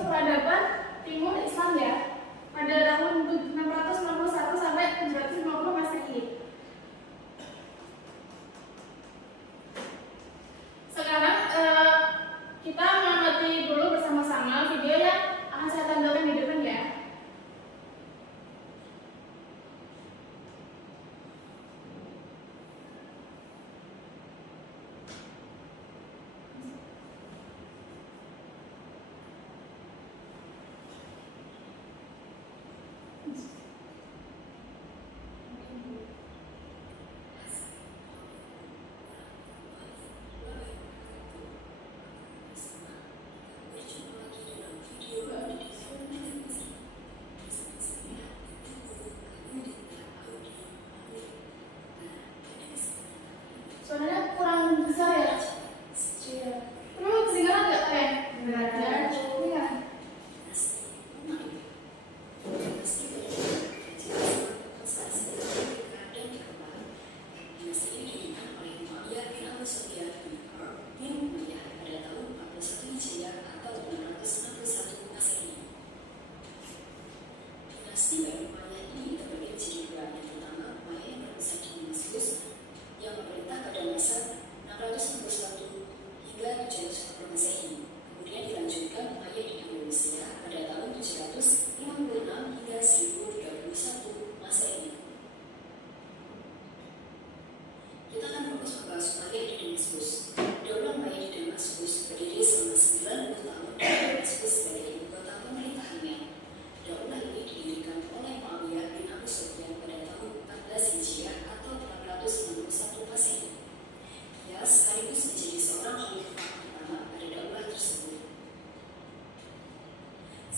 masuk peradaban Timur Islam ya, pada tahun 691 sampai 750 Masehi. Sekarang kita mengamati dulu bersama-sama video yang akan saya tampilkan di depan ya. Suaranya kurang besar ya? Iya. Perlu kedengaran nggak kalian? Kedengaran. Iya.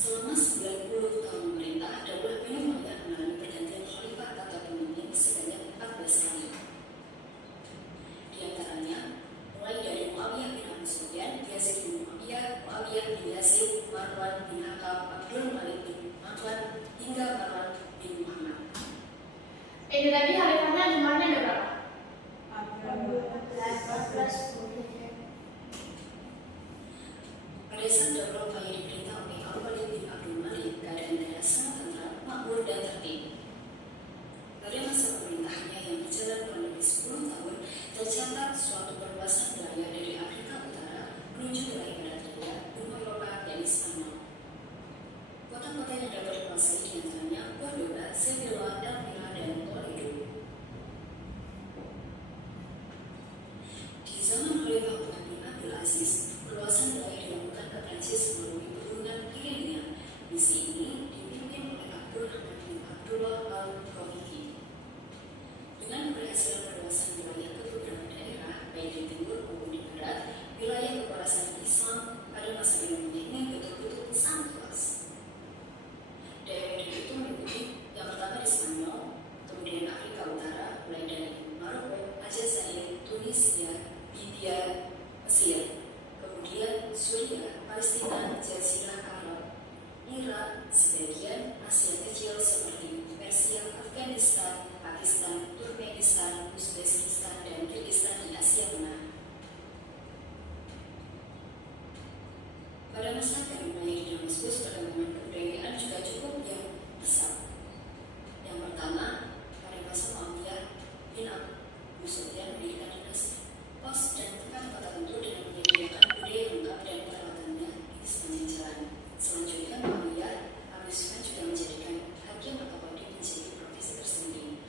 Selama 90 tahun memerintah, Daulah Bani Umayyah mengalami pergantian khalifah atau pemimpin sebanyak 14 kali. Di antaranya, mulai dari Muawiyah bin Abi Sufyan, Yazid bin Muawiyah, Muawiyah bin Yazid, Marwan bin Hakam, Abdul Malik bin Marwan, hingga Marwan bin Muhammad. Ini tadi khalifahnya jumlahnya ada berapa? 14. Pada saat Daulah Umayyah diperintah oleh Al-Walid bin Abdul Malik, keadaan daerah sangat tentram, makmur dan tertib. Pada masa pemerintahannya yang berjalan kurang lebih 10 tahun, tercatat suatu perluasan wilayah dari Afrika Utara menuju wilayah Barat Daya, benua Eropa, dan Spanyol. Kota-kota yang dapat dikuasai diantaranya Cordoba, Sevilla, Elmira, dan Toledo. Di zaman Khalifah Umar bin Abdul Aziz, perluasan wilayah dilakukan ke Prancis melalui pegunungan Pyrenea. Misi ini dipimpin oleh Abdul Rahman bin Abdullah al-Khawiki. Dengan keberhasilan perluasan wilayah ke beberapa daerah, baik di timur maupun di barat, wilayah kekuasaan Islam pada masa Bani ini betul-betul sangat luas. Daerah itu meliputi yang pertama di Spanyol, kemudian Afrika Utara, mulai dari Maroko, Aljazair, Tunisia, Libya, Mesir, kemudian Suriah, Palestina, Jazirah Arab, Irak, sebagian Asia kecil seperti Persia, Afghanistan, Pakistan, Turkmenistan, Uzbekistan, dan Kyrgyzstan di Asia Tengah. Pada masa wilayah di Damaskus, perkembangan kebudayaan juga cukup yang besar. Yang pertama, pada masa Muawiyah bin Abu Sufyan mendirikan dinasti pos dan tekan kota tentu dengan menyediakan budaya lengkap dan peralatannya di sepanjang jalan. Selanjutnya, Muawiyah Abu Sufyan juga menjadikan hakim atau qadim menjadi profesi tersendiri.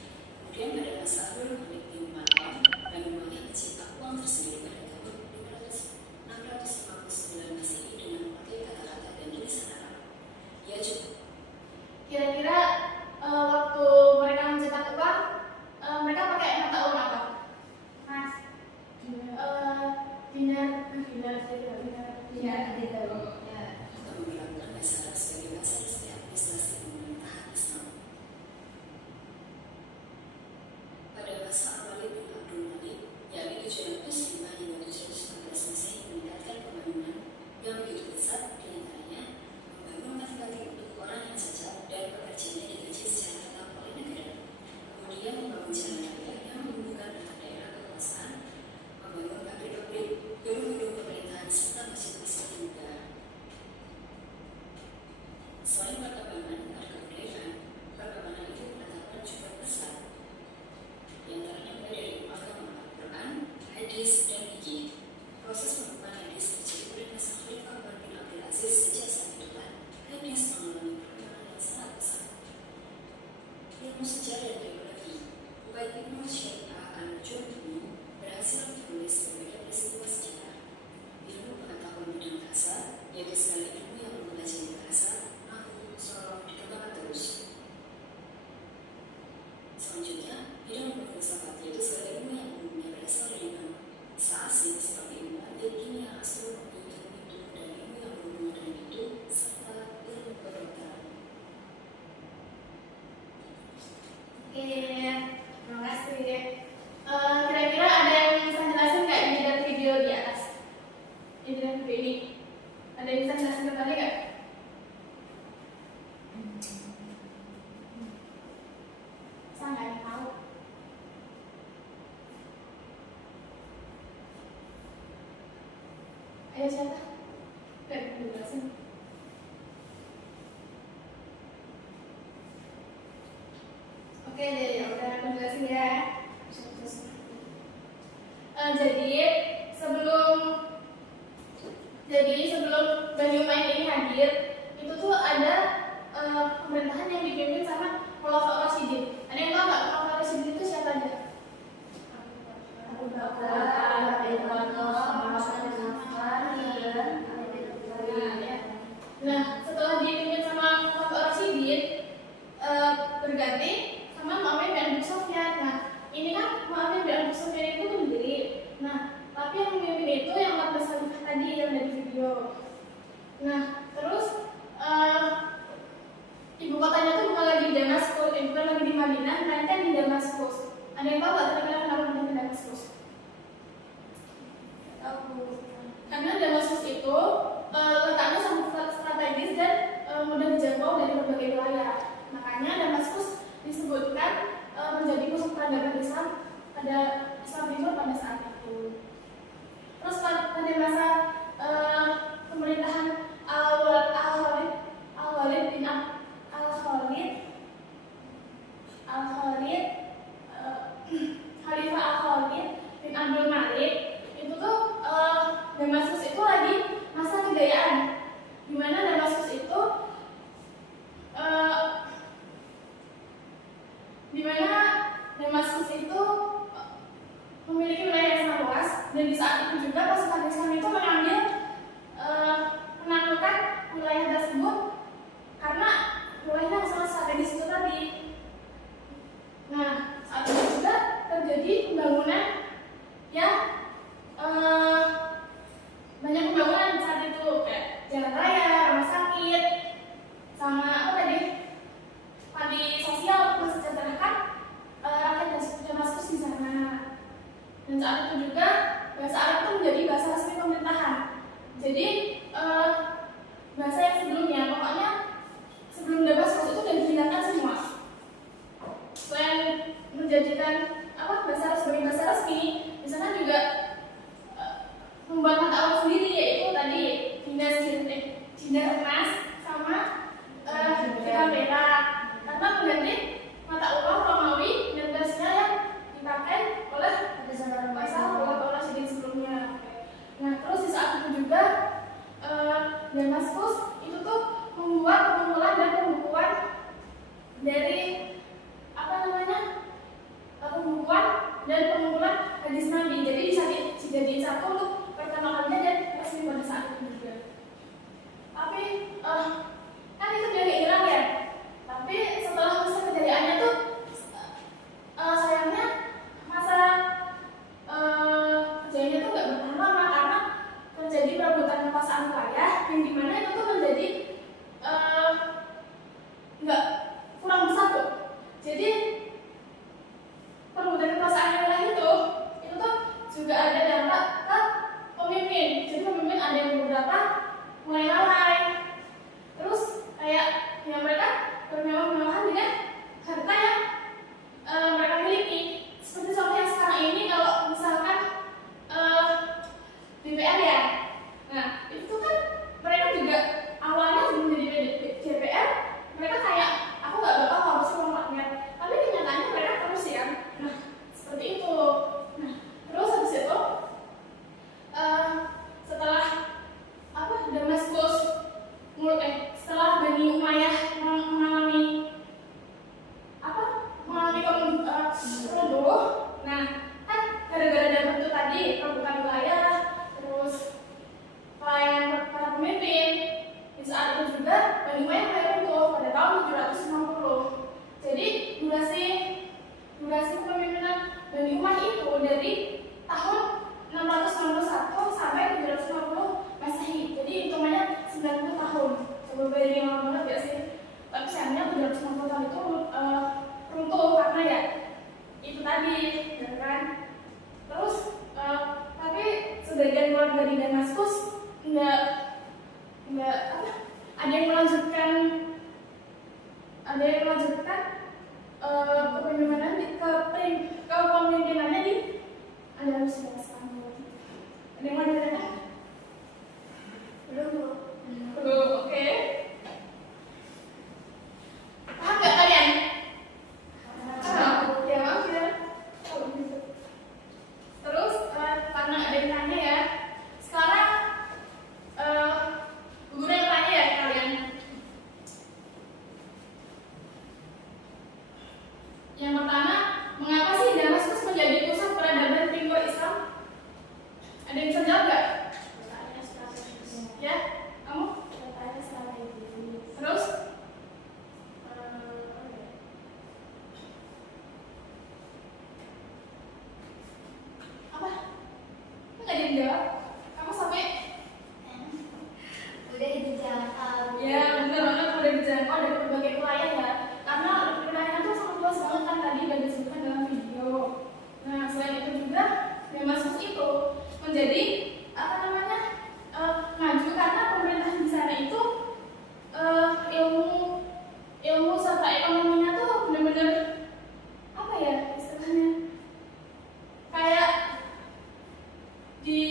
Kemudian pada masa Abdul Malik bin Marwan, Bani Umayyah mencetak uang tersendiri pada tahun 659 Masehi dengan memakai kata-kata dan tulisan Arab. Ya cukup. Kira-kira waktu mereka mencetak uang, mereka pakai mata uang apa? Mas, Dinar. dinar. penjelasan tadi nggak? Saya nggak tahu. Ayo siapa? Jelasin. Oke deh, ya udah aku jelasin ya. Sebelum Bani Umayyah ini hadir, itu tuh ada pemerintahan yang dipimpin sama Khulafaur Rasyidin. Ada yang tahu nggak Khulafaur Rasyidin itu siapa aja? Abu Bakar, Nah, setelah dipimpin sama Khulafaur Rasyidin, berganti sama Muawiyah bin Abi Sufyan. Nah, ini kan Muawiyah bin Abi Sufyan itu pendiri. Nah, tapi yang memimpin itu yang 14 khalifah tadi yang dari video. Nah, terus ibu kotanya tuh bukan lagi di Damaskus, bukan lagi di Madinah, melainkan di Damaskus. Ada yang tahu nggak kira-kira kenapa pindah ke Damaskus? Karena Damaskus itu letaknya sangat strategis dan mudah dijangkau dari berbagai wilayah. Makanya Damaskus disebutkan menjadi pusat peradaban Islam Timur pada saat itu. Terus pada masa pemerintahan Al-Walid bin Khalifah Al-Khalid bin Abdul Malik itu tuh Damaskus itu lagi masa kejayaan, di mana Damaskus itu memiliki wilayah yang sangat luas, dan di saat itu juga pasukan Islam itu menaklukkan wilayah tersebut karena wilayahnya sangat strategis itu tadi. Nah, saat itu juga terjadi pembangunan yang banyak pembangunan saat itu, kayak jalan raya, rumah sakit, sama apa tadi, panti sosial untuk mensejahterakan rakyat Damaskus di sana. Dan saat itu juga bahasa Arab itu menjadi bahasa resmi pemerintahan. Jadi bahasa yang sebelumnya, pokoknya sebelum Damaskus itu sudah dihilangkan semua. Selain menjadikan bahasa sebagai bahasa resmi, di sana juga membuat mata uang sendiri, yaitu tadi dinar emas sama dinar perak, karena mengganti mata uang Romawi dan Persia yang dipakai oleh Khulafaur Rasyidin sebelumnya. Nah, terus di saat itu juga Damaskus itu tuh membuat pengumpulan dan pembukuan dari pembukuan dan pengumpulan hadis Nabi. Jadi dijadiin satu untuk pertama kalinya dan resmi pada saat itu juga. Tapi kan itu dari Irak ya. Tapi setelah masa kejayaannya tuh sayangnya masa kejayaannya tuh nggak bertahan lama karena terjadi perebutan kekuasaan wilayah yang dimana itu tuh menjadi nggak kurang bersatu. Jadi perebutan kekuasaan wilayah itu tuh juga ada dampak ke pemimpin. Jadi pemimpin ada yang beberapa mulai lalai. Terus kayak yang mereka bermewah-mewahan dengan harta yang mereka miliki. Seperti contoh yang sekarang ini, kalau misalkan DPR ya. Nah, itu kan mereka juga awalnya sebelum jadi DPR, mereka kayak aku nggak bakal korupsi uang rakyat. Tapi kenyataannya mereka korupsi kan. Nah, seperti itu. Nah, terus habis itu setelah Damaskus setelah Bani Umayyah mengalami runtuh. Nah, kan gara-gara dampak itu tadi, perebutan wilayah, terus pelayanan para pemimpin. Di saat itu juga Bani Umayyah mulai runtuh pada tahun 750. Jadi durasi kepemimpinan Bani Umayyah itu dari tahun 661 sampai 750 Masehi. Jadi hitungannya 90 tahun. Coba bayangin lama banget ya sih. Tapi sayangnya 750 tahun itu runtuh karena ya itu tadi, ya kan? Terus tapi sebagian keluarga di Damaskus nggak nggak apa, ada yang melanjutkan kepemimpinannya di ada harus jelaskan dulu. Ada yang mau ditanyakan? Belum, oke. Paham nggak kalian? Paham? Ya, maaf ya. Kalau gitu. Terus karena ada yang tanya ya, sekarang guru yang tanya ya ke kalian. Yang pertama, mengapa sih Damaskus menjadi pusat peradaban timur Islam? Ada yang bisa jawab nggak? Ya, kamu? Terus? Apa? Nggak ada yang jawab? Kamu sampai? Udah dijangkau. Ya, benar banget udah dijangkau dari berbagai wilayah ya. Karena wilayahnya tuh sangat luas banget kan tadi udah disebutkan dalam video. Nah, selain itu juga Damaskus itu menjadi apa namanya maju karena pemerintahan di sana itu ilmu serta ekonominya tuh benar-benar apa ya istilahnya kayak di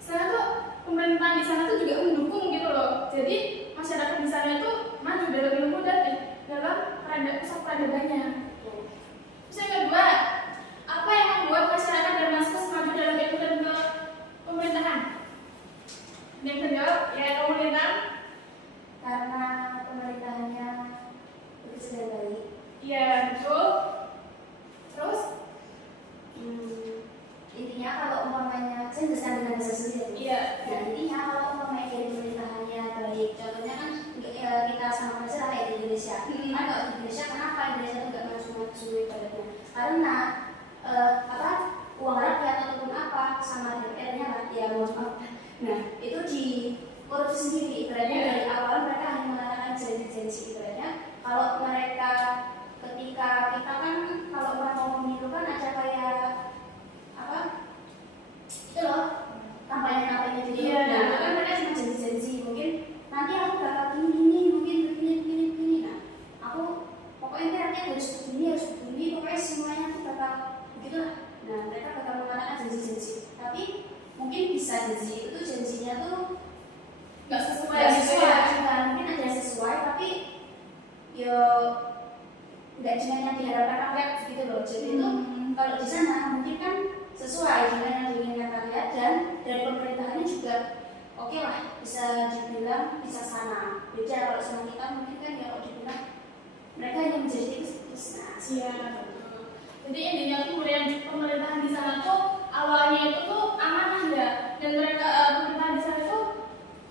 sana tuh pemerintahan di sana tuh juga mendukung gitu loh. Jadi masyarakat di sana itu maju dalam ilmu dan dalam pusat peradabannya. Terus yang kedua, apa yang membuat masyarakat Damaskus maju dalam ilmu dan ke pemerintahan? Yang terjawab ya pemerintahan. Karena pemerintahannya sudah baik. Iya betul. Terus Intinya kalau umpamanya saya bisa dengan bahasa sendiri. iya. Nah, intinya kalau umpamanya dari pemerintahannya baik, contohnya kan kita sama aja lah di Indonesia. Kan kalau di Indonesia kenapa Indonesia itu nggak maju ibaratnya? Karena uang rakyat ataupun apa sama DPR-nya lah, ya mohon maaf. Nah, itu di korupsi sendiri ibaratnya dari awal mereka hanya mengatakan janji-janji ibaratnya. Kalau mereka ketika kita kan kalau orang mau pemilu kan ada kayak apa itu loh kampanye gitu. Iya. Nah, itu kan mereka cuma janji-janji mungkin nanti aku bakal begini mungkin begini. Nah, aku pokoknya nanti harus begini pokoknya semuanya aku bakal begitu lah. Nah, mereka bakal mengatakan janji-janji tapi mungkin bisa janji itu janjinya tuh Nggak sesuai. Nah, mungkin ada yang sesuai tapi yo nggak cuma yang diharapkan rakyat gitu loh. Jadi itu kalau di sana mungkin kan sesuai dengan yang diinginkan rakyat dan dari pemerintahannya juga oke lah bisa dibilang bisa sana. Beda kalau sama kita mungkin kan ya kalau dibilang mereka yang menjadi terus. Iya betul. Jadi intinya tuh pemerintahan di sana tuh awalnya itu tuh amanah ya, dan mereka pemerintahan di sana tuh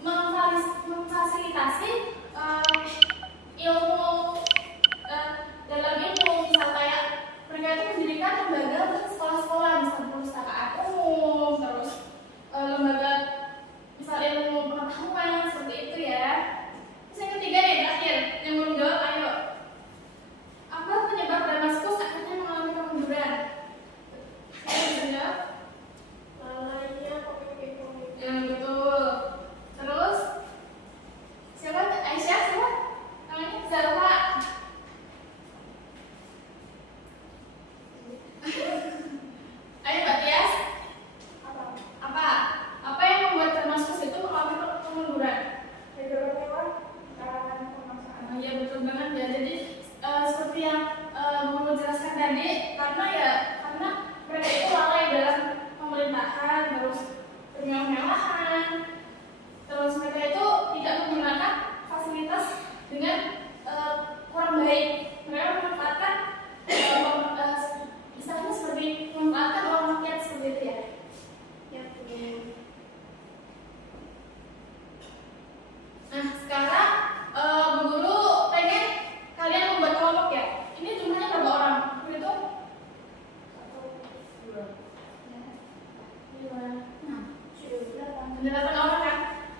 memfasilitasi ilmu dalam ilmu, misal kayak mereka itu mendirikan lembaga untuk sekolah-sekolah, misal perpustakaan umum, terus lembaga misal ilmu pengetahuan seperti itu ya. Terus yang ketiga nih terakhir yang belum jawab, ayo. Apa penyebab Damaskus akhirnya mengalami kemunduran? Saya bisa jawab? Lalainya pemimpin-pemimpin. Ya betul. Terus siapa? Aisyah siapa? Namanya Zalfa. Ayo Mbak Tias. Apa yang membuat Damaskus itu mengalami kemunduran? Hiburan mewah, kalangan pemaksaan. Iya betul banget ya. Jadi seperti yang Guru jelaskan tadi, karena mereka itu lalai dalam pemerintahan, terus kemewahan, terus mereka itu tidak menggunakan fasilitas dengan kurang baik. Mereka memanfaatkan misalnya seperti memanfaatkan uang rakyat seperti itu ya. Ya, betul. Nah sekarang Bu Guru pengen kalian membuat kelompok ya. Ini jumlahnya berapa orang? Begitu? 1, 2, 5, 6, 7, 8. Ada 8 orang kan?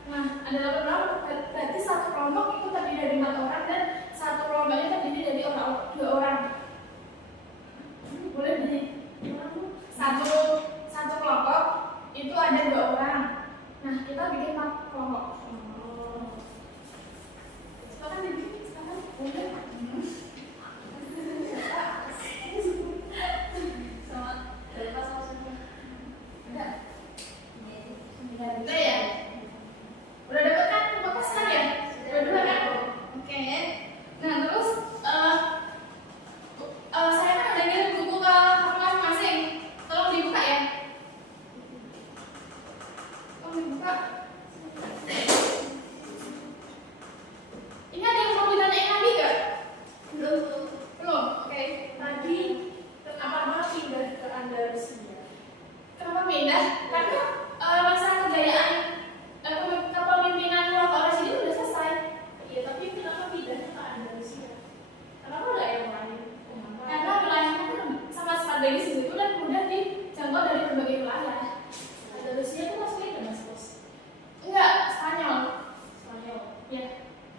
Nah ada 8 orang berarti satu kelompok itu terdiri dari 4 orang dan satu kelompoknya terdiri dari 2 orang. Boleh di satu kelompok itu ada 2 orang. Nah kita Silakan dibikin, silakan. Boleh. Sama berapa sama semua? Udah. Udah. Udah ya? Udah dapat kan bekas kan ya? Udah dua kan? Oke. Nah terus saya kan udah ngirim buku ke kamu masing-masing. Tolong dibuka ya. Tolong dibuka. Ini ada yang mau ditanyain lagi gak? Belum. Belum. Oke. Tadi kenapa malah pindah ke Andalusia? Kenapa pindah? Karena masa kejayaan kepemimpinan Flores ini udah selesai. Iya, tapi kenapa pindahnya ke Andalusia? Kenapa nggak yang lain? Kenapa? Karena wilayahnya tuh sama strategis di situ dan mudah dijangkau dari berbagai wilayah. Andalusia itu maksudnya Damaskus. Enggak, Spanyol. Spanyol. Ya,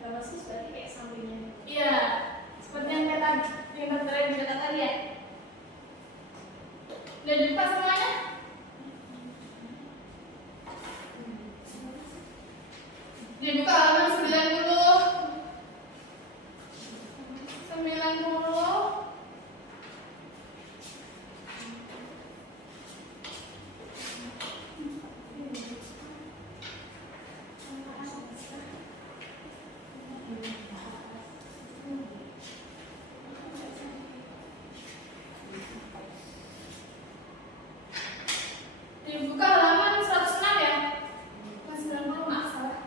Damaskus berarti kayak sampingnya. iya. Seperti yang kita kata tadi ya. Udah dibuka semuanya? Dibuka halaman 90. 90. Dibuka halaman 106 ya? Mas 90 nggak salah.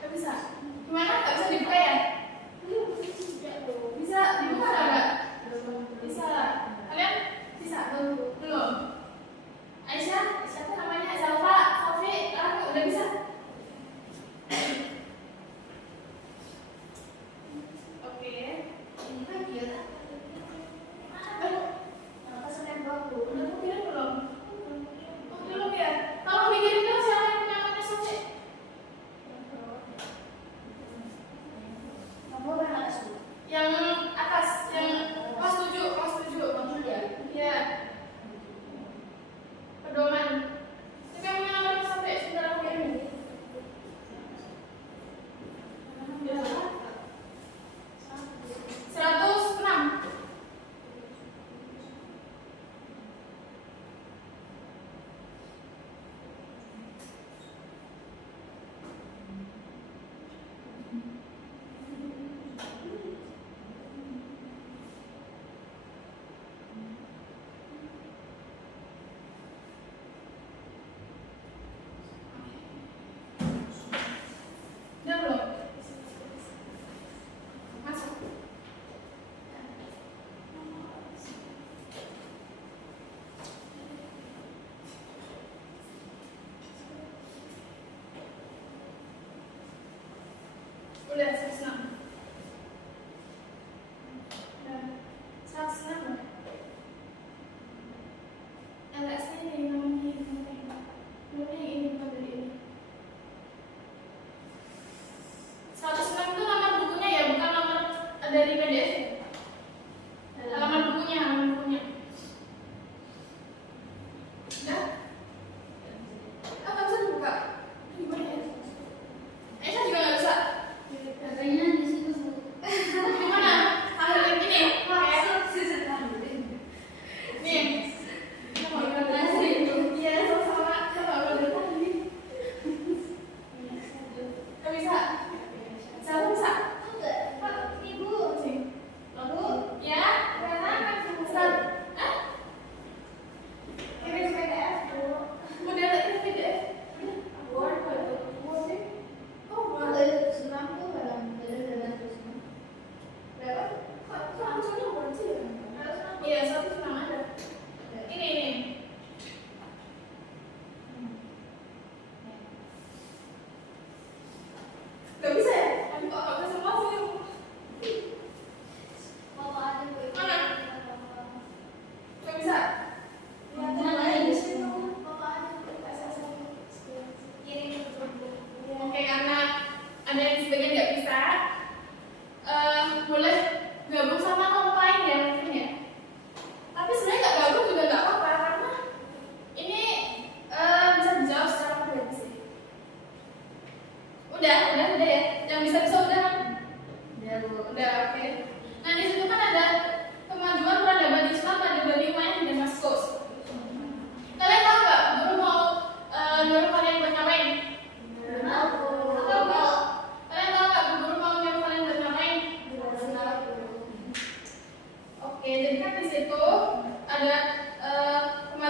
Nggak bisa. Gimana? Nggak bisa dibuka ya? Bisa dibuka nggak? Bisa. Kalian bisa? Belum. Aisyah, siapa namanya? Zalfa, Sofi, aku udah bisa. Oke. Ini kan dia tak? Apa sampai baku? Udah aku kirim belum? Oh, belum ya? Tolong dikirim dong siapa yang punya akunnya Sofi? Kamu berangkat semua? Yang atas, yang kelas 7, kelas 7. Kamu ya? Iya. Pedoman. Tapi yang punya nomor sampai sebentar aku kirim. Berapa? 106. Udah belum? Masuk. Udah 106. Udah 106 loh. LS ini namanya ini bukan dari ini. 106 itu nomor bukunya ya, bukan nomor dari PDF. Halaman bukunya, halaman bukunya. Udah? Nggak bisa dibuka. Gimana ya? Aisyah juga nggak bisa. Katanya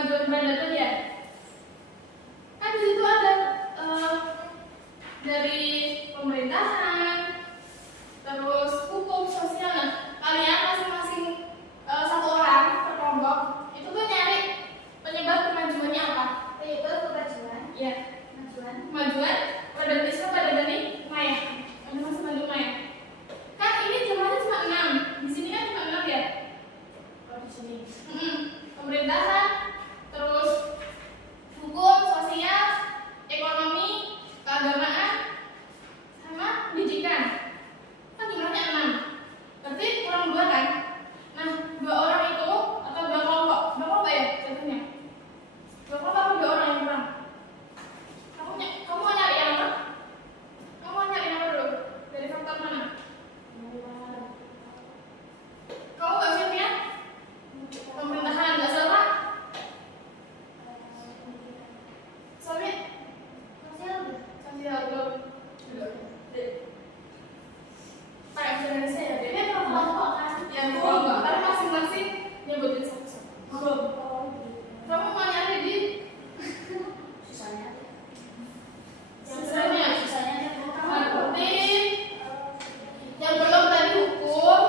kemajuan peradaban ya. Kan di situ ada dari pemerintahan, terus hukum, sosial. Nah, kalian masing-masing satu orang per kelompok itu tuh nyari penyebab kemajuannya apa? Penyebab kemajuan. Ya, kemajuan peradaban Islam pada Bani Umayyah. Ada masih Bani Umayyah. Kan ini jumlahnya cuma 6. Di sini kan cuma 6 ya. Kalau di sini. Pemerintahan, terus hukum, sosial, ekonomi, keagamaan, sama pendidikan. Kan jumlahnya 6. Berarti kurang 2 kan? Nah, 2 orang itu atau 2 kelompok ya jatuhnya? 2 kelompok atau 2 orang yang kurang? Kamu mau nyari yang mana? Kamu mau nyari yang mana dulu? Dari faktor mana? Kamu gak siap ya? Pemerintahan nggak salah? Soalnya sosial belum. Kayak Indonesia ya, dia kelompok kan? Yang kelompok, tapi masing-masing nyebutin satu-satu. Kamu mau nyari di Susahnya. sisanya? Susahnya Berarti yang belum tadi hukum,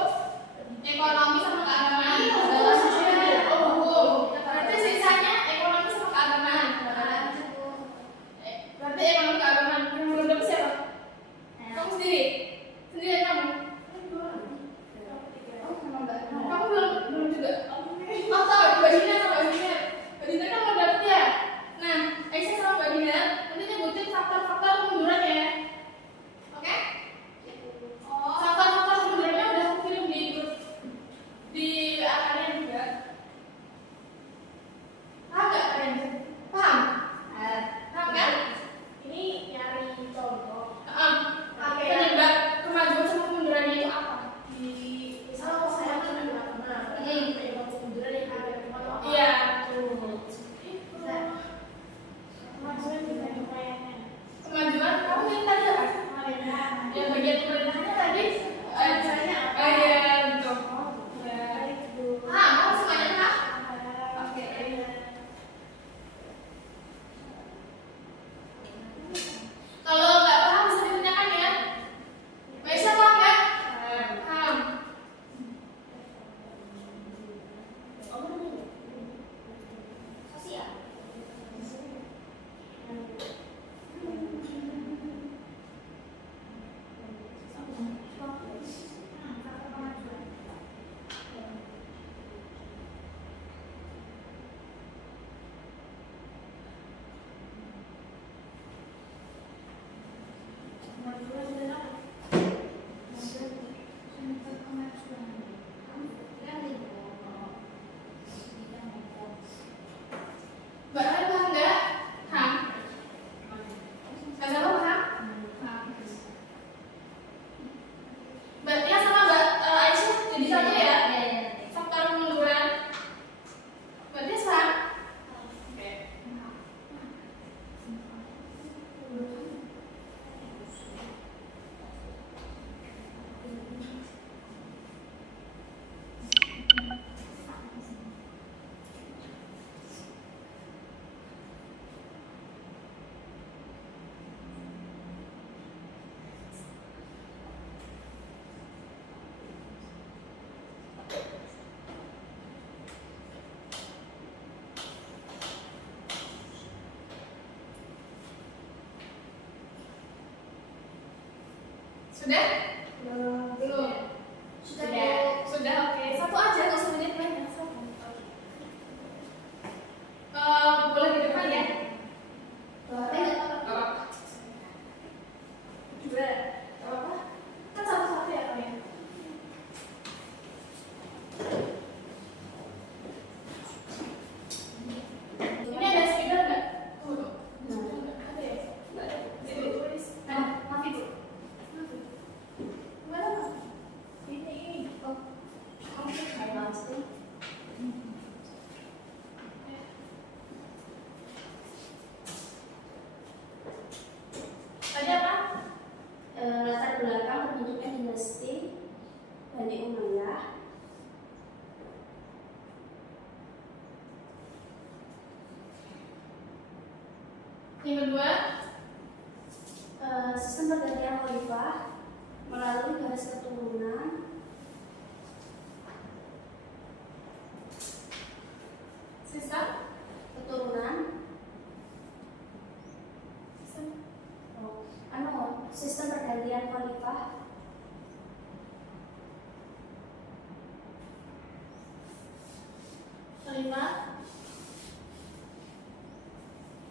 ekonomi sama keagamaan. Oh, hukum. Berarti sisanya ekonomi sama keagamaan. Berarti ekonomi keagamaan. Yang belum dapat siapa? Kamu sendiri? Sendirian kamu? Kamu belum juga? Oh, tahu Mbak Dina sama Mbak Dina. Mbak Dina kan mau dapet ya? Nah, Aisyah sama Mbak Dina nanti nyebutin faktor-faktor kemundurannya ya. Oke? Faktor-faktor kemundurannya udah aku kirim di grup di WA kalian juga. Paham nggak kalian? Paham? Paham kan? Ini nyari contoh. Penyebab kemajuan sama kemundurannya itu apa? Di misal saya kan ada pernah penyebab kemunduran yang ada di mana? Iya. Kemajuan di Bani Umayyah. Kemajuan kamu yang tadi apa? Yang bagian pemerintahannya tadi? Caranya apa? Ya, gitu. Ya. Paham? Kamu semuanya paham? Oke. Kalau nggak paham bisa ditanyakan ya. Bisa paham nggak? Paham. Sosial. Mbak Rahel paham nggak? Paham. Mbak Zara paham? Paham. Mbak Tia sama Mbak Aisyah jadi satu ya? Faktor kemunduran. Mbak Tia paham? Oke. Sudah? Belum. Sudah, oke. Satu aja, nggak usah banyak. Satu. Boleh di depan ya? Nggak apa-apa. Dua. Nggak apa-apa. Kan satu-satu ya kalian. Ini ada speaker nggak? Tunggu. Ada ya? Nggak ada. Jadi tulis. Maaf ibu. Yang kedua, sistem pergantian khalifah melalui garis keturunan sistem keturunan sistem sistem pergantian khalifah kelima,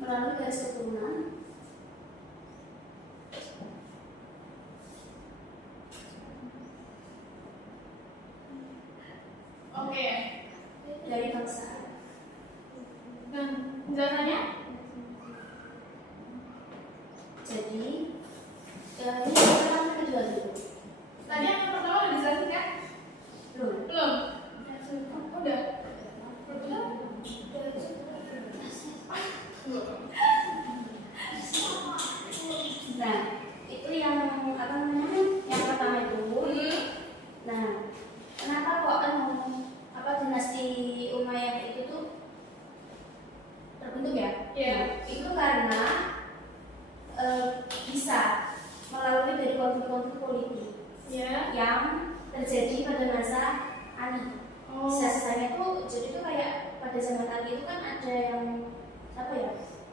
melalui garis keturunan oke. dari bangsa. Dan penjelasannya? Jadi ini yang kedua dulu. Tadi yang pertama udah dijelasin kan? Belum. Belum? Udah? Udah? Nah, itu yang apa namanya? Yang pertama itu. Nah, kenapa kok dinasti Umayyah itu tuh terbentuk ya? Iya. Itu karena bisa melalui dari konflik-konflik politik Iya. yang terjadi pada masa Ali. Oh. Sisa-sisanya tuh jadi tuh kayak pada zaman Ali itu kan ada yang apa ya?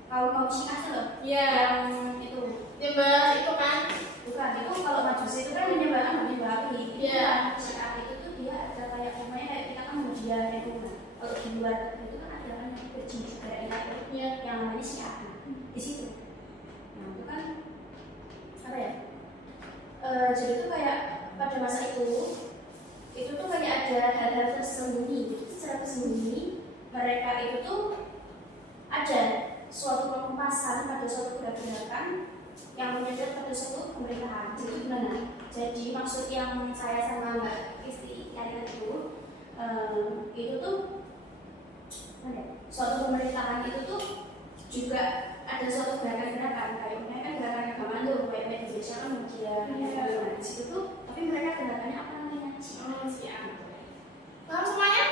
Kaum Syiah tuh loh. Iya. Yang itu Nyembah itu kan? bukan itu kalau Majusi itu kan menyembah Ali. Iya. Syiah itu tuh dia ada kayak namanya kayak kita kan media itu. Kalau di luar itu kan ada kan yang berjenis daerah itu Iya. yang namanya Syiah di situ. Nah itu kan apa ya? Jadi itu kayak pada masa itu tuh kayak ada hal-hal tersembunyi. Secara tersembunyi mereka itu tuh ada suatu pengupasan pada suatu gerakan yang menyedot pada suatu pemerintahan. Jadi gimana? Jadi maksud yang saya sama Mbak Isti cari itu tuh ada suatu pemerintahan itu tuh juga ada suatu gerakan-gerakan kayaknya kan gerakan agama tuh kayak Indonesia kan media di situ tuh tapi mereka gerakannya apa namanya? Oh, siap. Paham semuanya?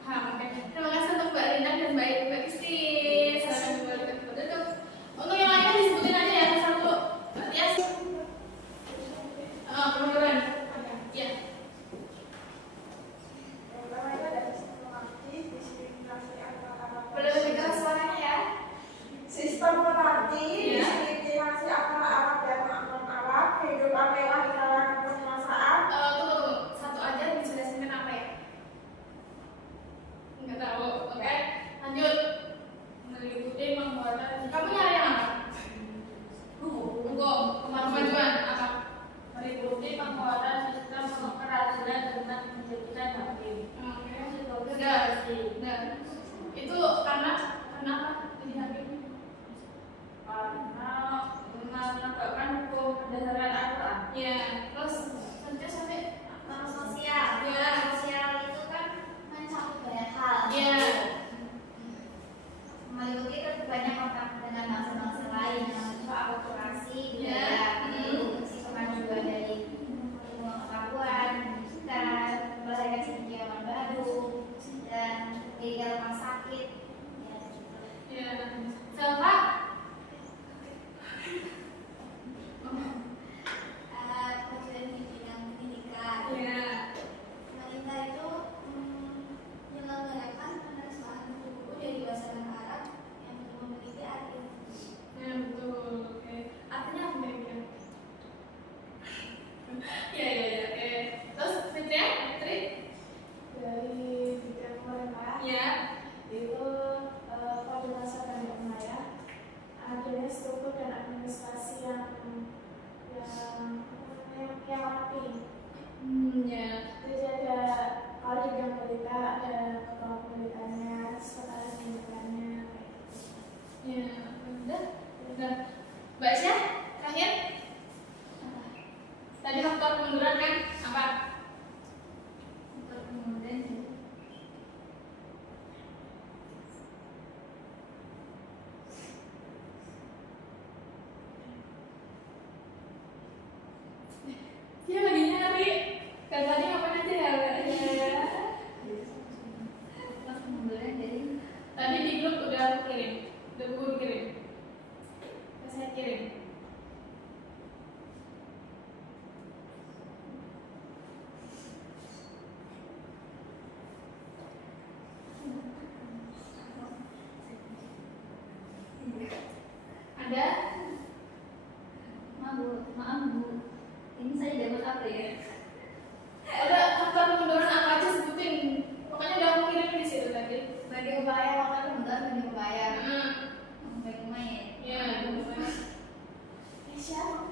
Paham, oke. Terima kasih untuk Mbak Linda dan Mbak Isti. Silakan kembali ke tempat duduk. Untuk yang lainnya disebutin aja ya satu. Ya. Penurunan. Iya. Boleh lebih keras suaranya ya? Sistem monarki Iya. diskriminasi antara Arab dan non-Arab, kehidupan mewah di kalangan penguasaan. Tunggu. Satu aja dijelasin kenapa ya? Nggak tahu. Oke. Lanjut. Meliputi membuat. Kamu nyari yang apa? Tunggu. Kemajuan apa? Meliputi penguatan sistem peradilan dengan menjadikan hakim. Oke. Udah. Itu karena kenapa jadi hakim? Karena menegakkan hukum berdasarkan Al-Quran. Ya. Terus sampai Sosial. Iya. Sosial itu kan mencakup banyak hal. Iya. Meliputi kan banyak kontak dengan bangsa-bangsa lain, itu akulturasi, budaya, fungsi kemajuan dari ilmu pengetahuan, pendidikan, melahirkan sejauh baru, dan legal rumah sakit. Ya. Sama. Kemajuan di bidang pendidikan. Ya. Pemerintah itu menyelenggarakan penerimaan buku dari bahasa Arab yang memiliki arti. Ya betul. Oke. Artinya apa kira-kira? Ya. Oke. Terus Fitri? Dari bidang mereka Ya. itu pada masa Bani Umayyah adanya struktur dan administrasi yang rapi. Ya. Jadi ada kalau di bidang berita ada ketua beritanya, sekretaris beritanya, kayak gitu. Ya. Udah. Mbak Syah, terakhir. Tadi faktor kemunduran kan apa? Kemudian Dia lagi nyari. Kan tadi ngapain aja ya? kemudian dari Ada? Maaf Bu, ini saya dapat apa ya? Ada faktor kemunduran apa aja sebutin. Pokoknya udah aku kirimin di situ tadi. Bagi upaya, waktu kemudian bagi upaya. Bagi upaya. Ya, siapa?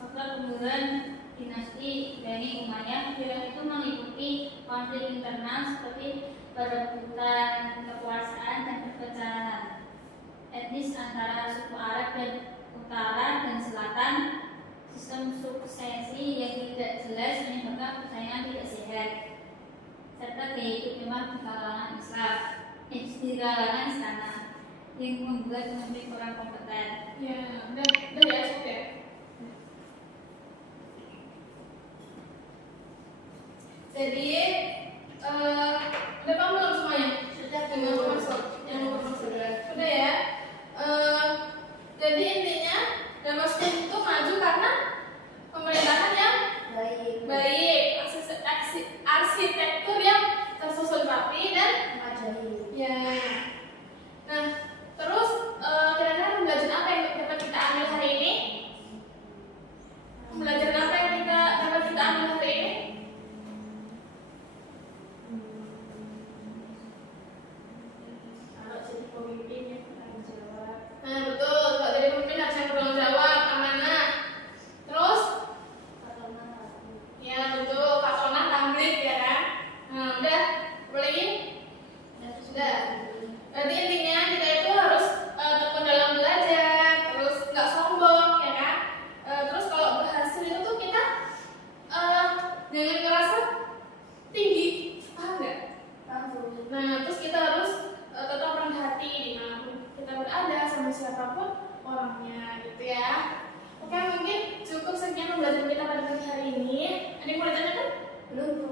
Faktor kemunduran dinasti Bani Umayyah itu meliputi konflik internal seperti perebutan kekuasaan dan perpecahan etnis antara suku Arab dan utara dan selatan, sistem suksesi yang tidak jelas menyebabkan persaingan tidak sehat, serta gaya hidup mewah di kalangan Islam, di kalangan istana yang membuat pemimpin kurang kompeten. Ya, udah ya cukup ya. Jadi, udah paham belum semuanya? Sudah Yang mau masuk, udah ya. Jadi intinya Damaskus itu maju karena pemerintahan yang baik, arsitektur yang tersusun rapi dan ya. Nah, terus kira-kira pembelajaran apa yang dapat kita ambil hari ini? Pembelajaran apa yang dapat kita ambil hari ini? Kalau jadi pemimpin yang bertanggung jawab. Nah, betul. Kalau jadi pemimpin harus yang bertanggung jawab, amanah. Terus, ya betul. Fatonah, tamlik ya kan? Nah, udah. Bolehin? Sudah. Berarti intinya kita itu harus tekun dalam belajar, terus nggak sombong, ya kan? Terus kalau berhasil itu tuh kita jangan ngerasa tinggi, paham nggak? Nah, terus kita harus tetap rendah hati dimanapun kita berada sama siapapun orangnya, gitu ya. Oke, mungkin cukup sekian pembelajaran kita pada pagi hari ini. Ada yang mau ditanyakan? Belum.